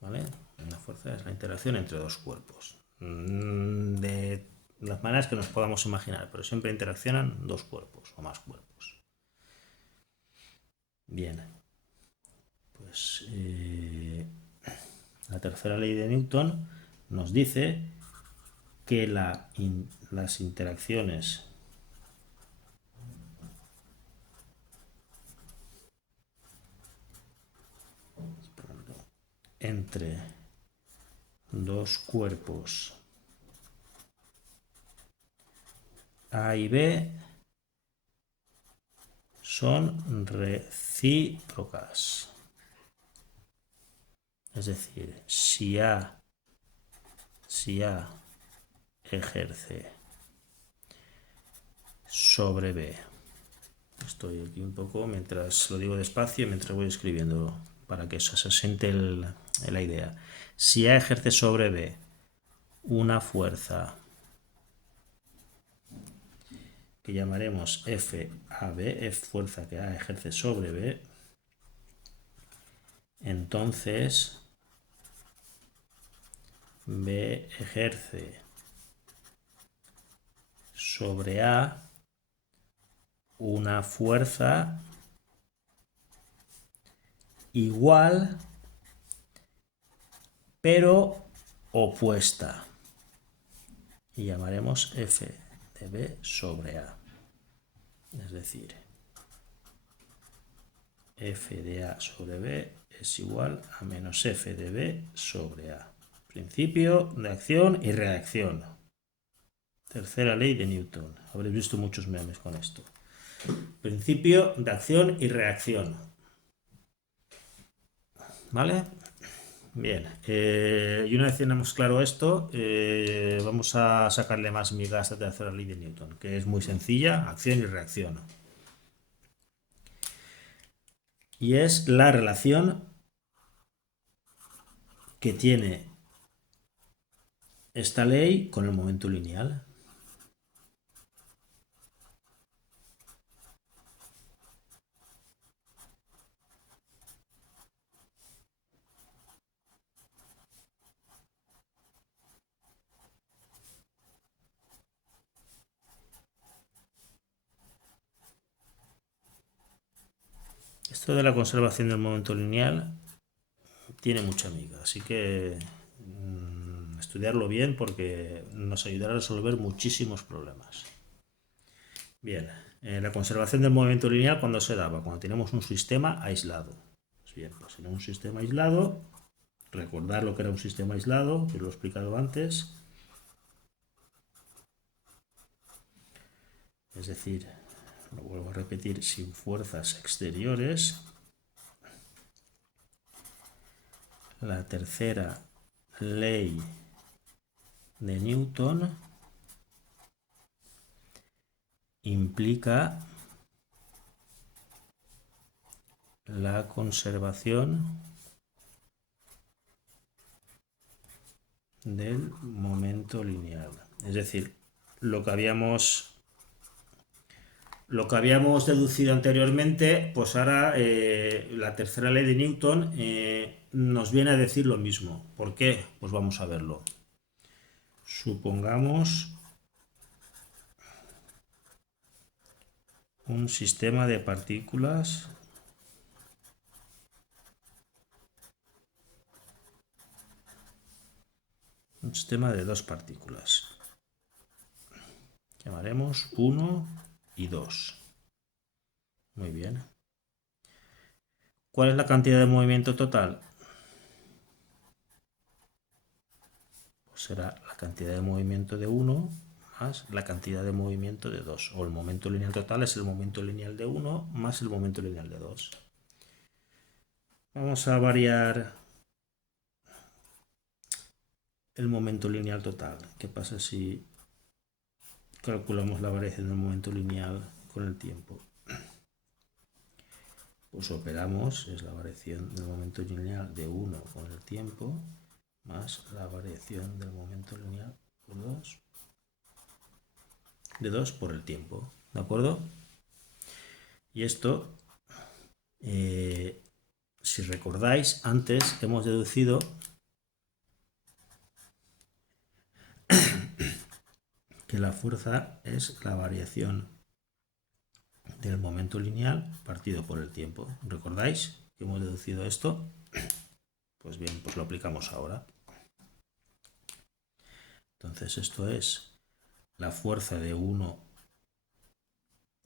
¿Vale? La fuerza es la interacción entre dos cuerpos. De las maneras que nos podamos imaginar, pero siempre interaccionan dos cuerpos o más cuerpos. Bien. Pues la tercera ley de Newton nos dice que las interacciones entre dos cuerpos A y B son recíprocas. Es decir, si A ejerce sobre B. Estoy aquí un poco mientras lo digo despacio, mientras voy escribiendo para que eso se siente la idea. Si A ejerce sobre B una fuerza que llamaremos FAB, F fuerza que A ejerce sobre B, entonces B ejerce sobre A una fuerza igual pero opuesta y llamaremos F de B sobre A. Es decir, F de A sobre B es igual a menos F de B sobre A. Principio de acción y reacción. Tercera ley de Newton. Habréis visto muchos memes con esto. Principio de acción y reacción. ¿Vale? Bien. Y una vez tenemos claro esto, vamos a sacarle más miga a esta tercera ley de Newton, que es muy sencilla, acción y reacción. Y es la relación que tiene esta ley con el momento lineal. Esto de la conservación del momento lineal tiene mucha miga, así que estudiarlo bien porque nos ayudará a resolver muchísimos problemas. Bien, la conservación del movimiento lineal, ¿cuándo se daba? Cuando tenemos un sistema aislado. Pues bien, pues en un sistema aislado, recordar lo que era un sistema aislado, que lo he explicado antes. Es decir, lo vuelvo a repetir, sin fuerzas exteriores. La tercera ley de Newton implica la conservación del momento lineal. Es decir, lo que habíamos deducido anteriormente, pues ahora la tercera ley de Newton nos viene a decir lo mismo. ¿Por qué? Pues vamos a verlo. Supongamos un sistema de partículas un sistema de dos partículas. Llamaremos 1 y 2. Muy bien. ¿Cuál es la cantidad de movimiento total? Pues será la cantidad de movimiento de 1 más la cantidad de movimiento de 2. O el momento lineal total es el momento lineal de 1 más el momento lineal de 2. Vamos a variar el momento lineal total. ¿Qué pasa si calculamos la variación del momento lineal con el tiempo? Pues operamos, es la variación del momento lineal de 1 con el tiempo más la variación del momento lineal por 2 de 2 por el tiempo, ¿de acuerdo? Y esto, si recordáis, antes hemos deducido que la fuerza es la variación del momento lineal partido por el tiempo. ¿Recordáis que hemos deducido esto? Pues bien, pues lo aplicamos ahora. Entonces esto es la fuerza de 1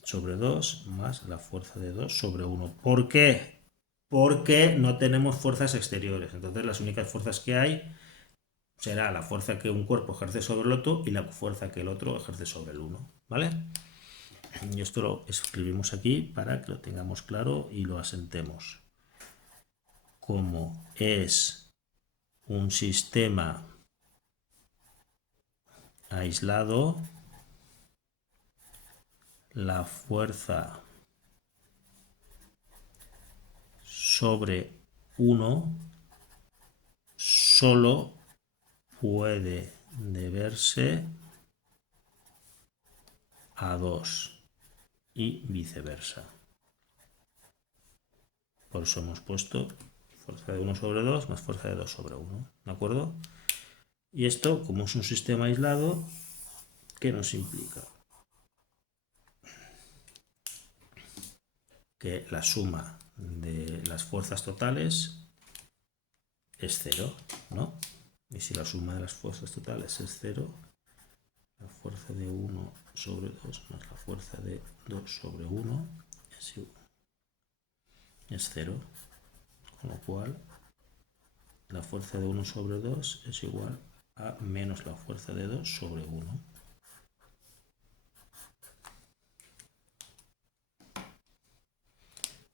sobre 2 más la fuerza de 2 sobre 1. ¿Por qué? Porque no tenemos fuerzas exteriores. Entonces las únicas fuerzas que hay será la fuerza que un cuerpo ejerce sobre el otro y la fuerza que el otro ejerce sobre el uno. ¿Vale? Y esto lo escribimos aquí para que lo tengamos claro y lo asentemos. Como es un sistema aislado, la fuerza sobre 1 solo puede deberse a 2 y viceversa. Por eso hemos puesto fuerza de 1 sobre 2 más fuerza de 2 sobre 1, ¿de acuerdo? Y esto, como es un sistema aislado, ¿qué nos implica? Que la suma de las fuerzas totales es 0, ¿no? Y si la suma de las fuerzas totales es 0, la fuerza de 1 sobre 2 más la fuerza de 2 sobre 1 es 0, con lo cual la fuerza de 1 sobre 2 es igual a menos la fuerza de 2 sobre 1.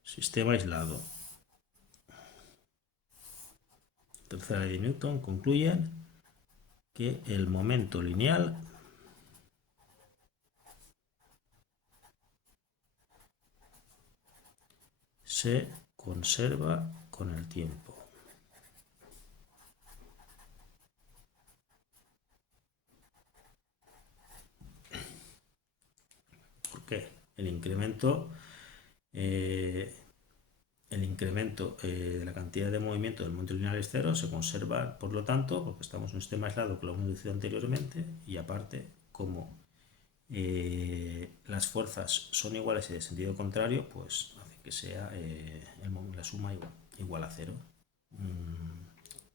Sistema aislado. Tercera ley de Newton concluye que el momento lineal se conserva con el tiempo. ¿Por qué? El incremento de la cantidad de movimiento del momento lineal es 0, se conserva, por lo tanto, porque estamos en un sistema aislado que lo hemos deducido anteriormente, y aparte, como las fuerzas son iguales y de sentido contrario, pues hace que sea la suma igual a 0.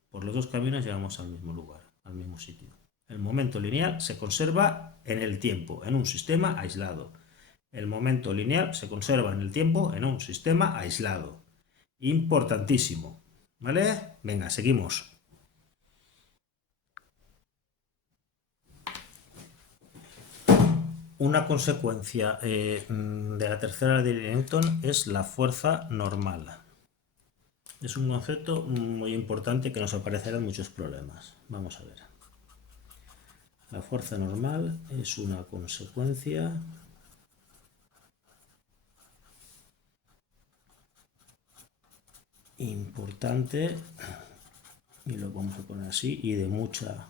Por los dos caminos llegamos al mismo lugar. al mismo sitio. El momento lineal se conserva en el tiempo, en un sistema aislado. El momento lineal se conserva en el tiempo, en un sistema aislado. Importantísimo. ¿Vale? Venga, seguimos. Una consecuencia de la tercera ley de Newton es la fuerza normal. Es un concepto muy importante que nos aparecerá en muchos problemas. Vamos a ver. La fuerza normal es una consecuencia importante, y lo vamos a poner así, y de mucha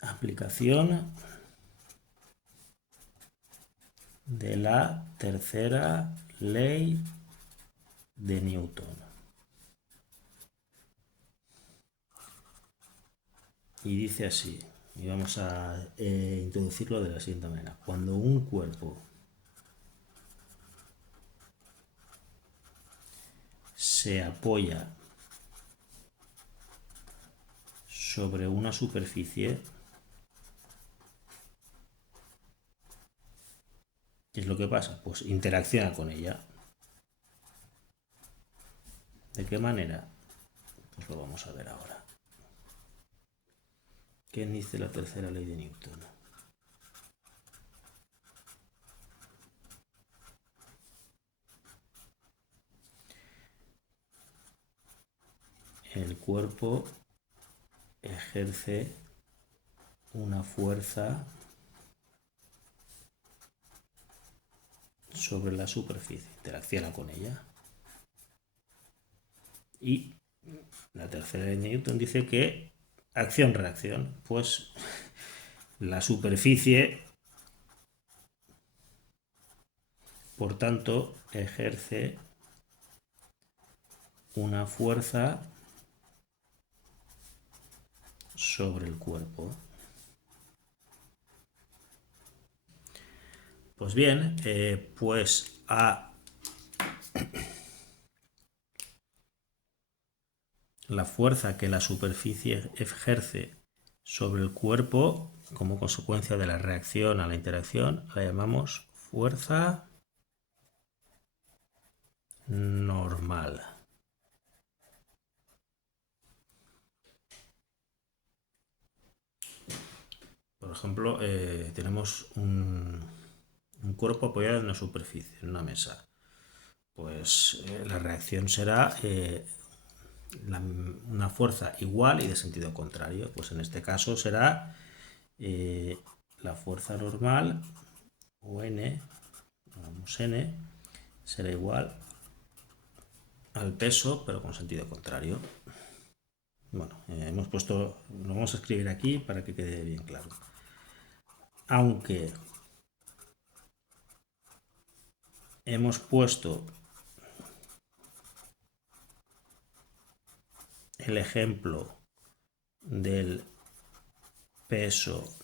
aplicación de la tercera ley de Newton. Y dice así, y vamos a introducirlo de la siguiente manera. Cuando un cuerpo se apoya sobre una superficie, ¿qué es lo que pasa? Pues interacciona con ella. ¿De qué manera? Pues lo vamos a ver ahora. ¿Qué dice la tercera ley de Newton? El cuerpo ejerce una fuerza sobre la superficie, interacciona con ella. Y la tercera ley de Newton dice que acción-reacción, pues la superficie, por tanto, ejerce una fuerza sobre el cuerpo. Pues bien, pues a la fuerza que la superficie ejerce sobre el cuerpo como consecuencia de la reacción a la interacción la llamamos fuerza normal. Por ejemplo, tenemos un cuerpo apoyado en una superficie, en una mesa. Pues la reacción será una fuerza igual y de sentido contrario. Pues en este caso será la fuerza normal, o N, llamamos N, será igual al peso, pero con sentido contrario. Bueno, hemos puesto, lo vamos a escribir aquí para que quede bien claro. Aunque hemos puesto el ejemplo del peso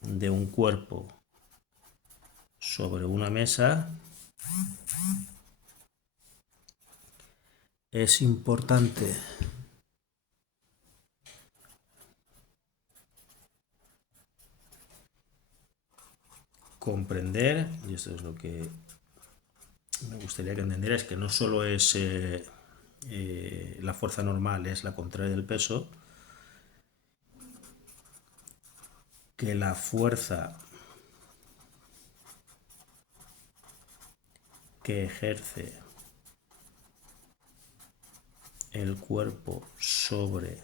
de un cuerpo sobre una mesa, es importante comprender, y esto es lo que me gustaría que entendierais, que no solo es la fuerza normal, es la contraria del peso, que la fuerza que ejerce el cuerpo sobre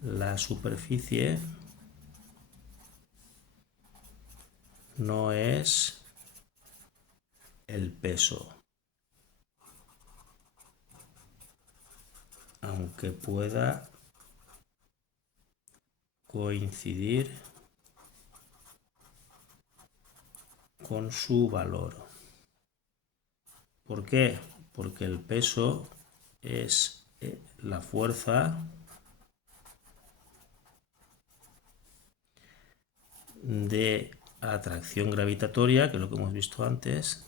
la superficie no es el peso, aunque pueda coincidir con su valor. ¿Por qué? Porque el peso es la fuerza de atracción gravitatoria, que es lo que hemos visto antes,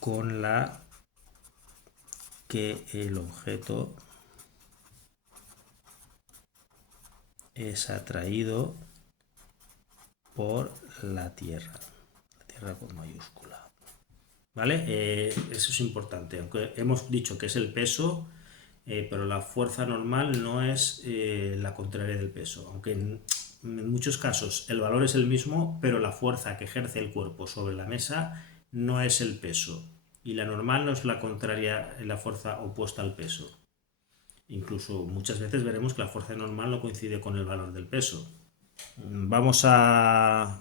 con la que el objeto es atraído por la Tierra con mayúscula. ¿Vale? Eso es importante, aunque hemos dicho que es el peso, pero la fuerza normal no es la contraria del peso, aunque en muchos casos el valor es el mismo, pero la fuerza que ejerce el cuerpo sobre la mesa no es el peso, y la normal no es la contraria, la fuerza opuesta al peso. Incluso muchas veces veremos que la fuerza normal no coincide con el valor del peso. Vamos a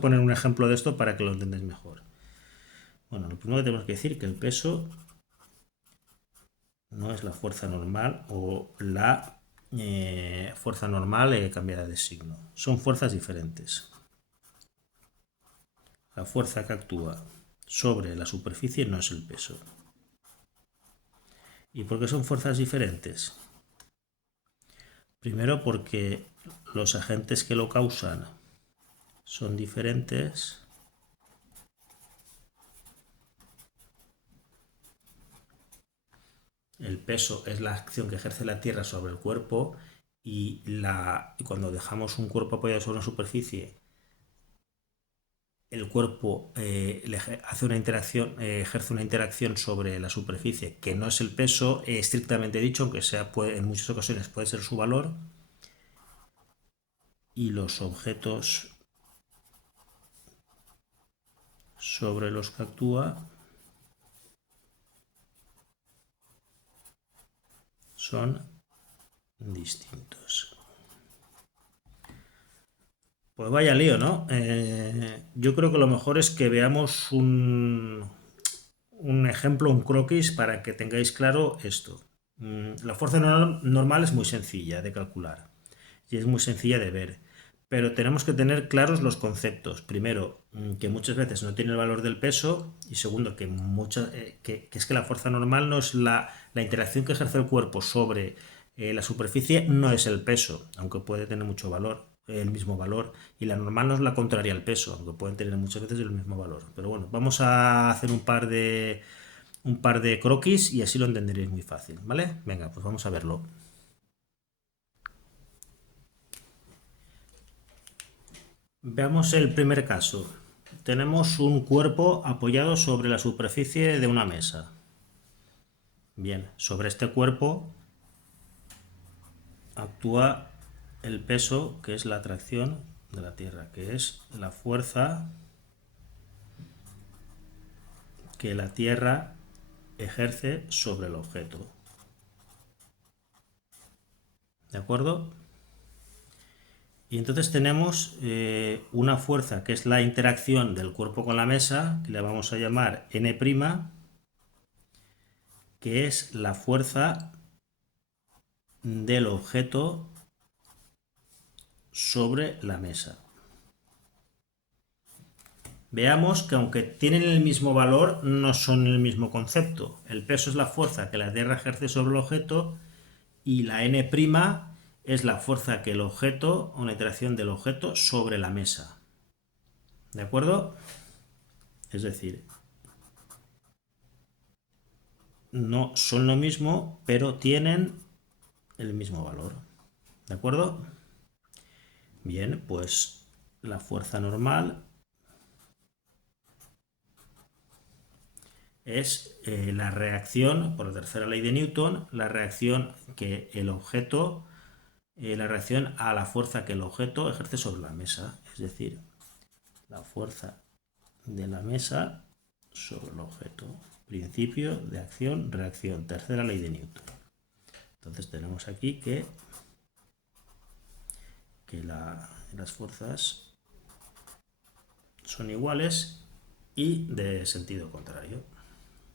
poner un ejemplo de esto para que lo entendáis mejor. Bueno, lo primero que tenemos que decir es que el peso no es la fuerza normal o la fuerza normal cambiada de signo. Son fuerzas diferentes. La fuerza que actúa sobre la superficie no es el peso. ¿Y por qué son fuerzas diferentes? Primero porque los agentes que lo causan son diferentes. El peso es la acción que ejerce la Tierra sobre el cuerpo y cuando dejamos un cuerpo apoyado sobre una superficie, el cuerpo hace una interacción, ejerce una interacción sobre la superficie que no es el peso, estrictamente dicho, aunque en muchas ocasiones puede ser su valor, y los objetos sobre los que actúa son distintos. Pues vaya lío, ¿no? Yo creo que lo mejor es que veamos un ejemplo, un croquis, para que tengáis claro esto. La fuerza normal es muy sencilla de calcular y es muy sencilla de ver, pero tenemos que tener claros los conceptos. Primero, que muchas veces no tiene el valor del peso, y segundo, que es que la fuerza normal no es la interacción que ejerce el cuerpo sobre la superficie, no es el peso, aunque puede tener mucho valor, el mismo valor, y la normal no es la contraria al peso, aunque pueden tener muchas veces el mismo valor. Pero bueno, vamos a hacer un par de croquis y así lo entenderéis muy fácil, ¿vale? Venga, pues vamos a verlo. Veamos el primer caso. Tenemos un cuerpo apoyado sobre la superficie de una mesa. Bien, sobre este cuerpo actúa el peso, que es la atracción de la Tierra, que es la fuerza que la Tierra ejerce sobre el objeto. ¿De acuerdo? Y entonces tenemos una fuerza que es la interacción del cuerpo con la mesa, que le vamos a llamar N', que es la fuerza del objeto sobre la mesa. Veamos que aunque tienen el mismo valor, no son el mismo concepto. El peso es la fuerza que la Tierra ejerce sobre el objeto y la N' es la fuerza que el objeto, o la interacción del objeto sobre la mesa. ¿De acuerdo? Es decir, no son lo mismo, pero tienen el mismo valor. ¿De acuerdo? Bien, pues la fuerza normal es la reacción, por la tercera ley de Newton, la reacción que el objeto, la reacción a la fuerza que el objeto ejerce sobre la mesa, es decir, la fuerza de la mesa sobre el objeto. Principio de acción-reacción, tercera ley de Newton. Entonces tenemos aquí que las fuerzas son iguales y de sentido contrario.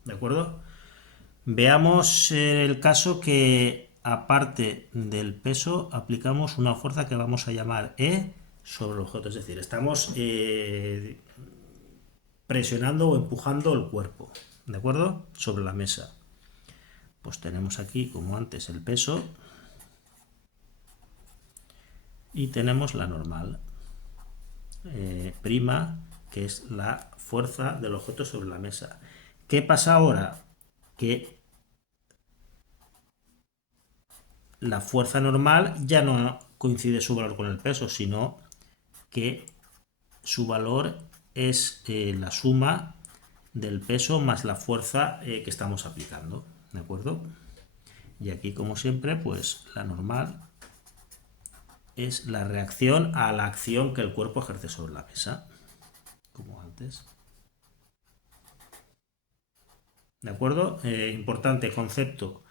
¿De acuerdo? Veamos el caso que, aparte del peso, aplicamos una fuerza que vamos a llamar E sobre el objeto. Es decir, estamos presionando o empujando el cuerpo, ¿de acuerdo? Sobre la mesa. Pues tenemos aquí, como antes, el peso y tenemos la normal, prima, que es la fuerza del objeto sobre la mesa. ¿Qué pasa ahora? Que la fuerza normal ya no coincide su valor con el peso, sino que su valor es la suma del peso más la fuerza que estamos aplicando, ¿de acuerdo? Y aquí, como siempre, pues la normal es la reacción a la acción que el cuerpo ejerce sobre la mesa, como antes. ¿De acuerdo? Importante concepto.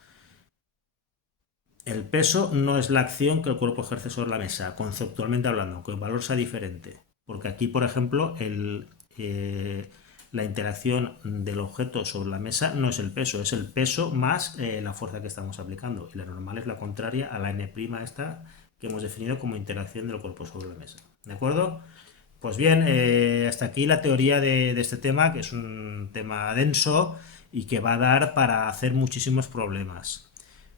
El peso no es la acción que el cuerpo ejerce sobre la mesa, conceptualmente hablando, aunque el valor sea diferente. Porque aquí, por ejemplo, la interacción del objeto sobre la mesa no es el peso más la fuerza que estamos aplicando. Y la normal es la contraria a la n' esta que hemos definido como interacción del cuerpo sobre la mesa. ¿De acuerdo? Pues bien, hasta aquí la teoría de este tema, que es un tema denso y que va a dar para hacer muchísimos problemas.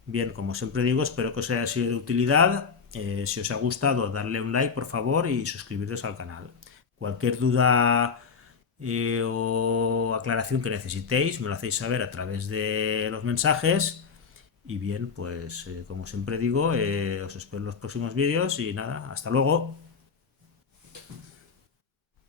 Bien, como siempre digo, espero que os haya sido de utilidad. Si os ha gustado, darle un like, por favor, y suscribiros al canal. Cualquier duda o aclaración que necesitéis, me lo hacéis saber a través de los mensajes. Y bien, pues como siempre digo, os espero en los próximos vídeos y nada, hasta luego.